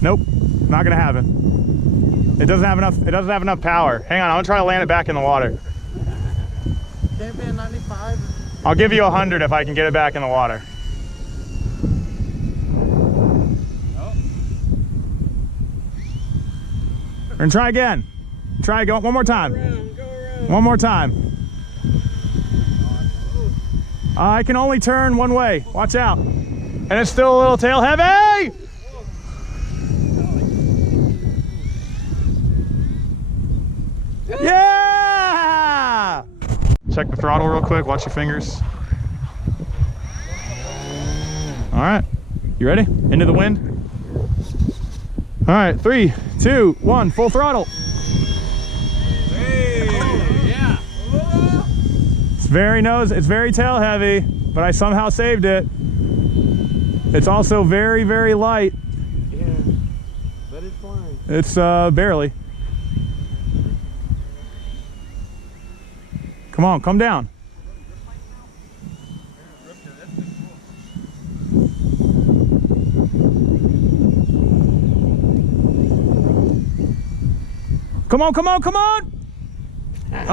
Nope, not gonna happen. It doesn't have enough power. Hang on, I'm gonna try to land it back in the water. Can't be a 95. I'll give you 100 if I can get it back in the water. Oh. We're gonna try again. Try again, one more time. Go around. One more time. I can only turn one way. Watch out. And it's still a little tail heavy. Yeah! Check the throttle real quick. Watch your fingers. All right. You ready? Into the wind. All right. 3, 2, 1. Full throttle. Yeah. It's very tail heavy, but I somehow saved it. It's also very, very light. Yeah. But it's flying. It's barely. Come on, come down. Come on, come on, come on. All right.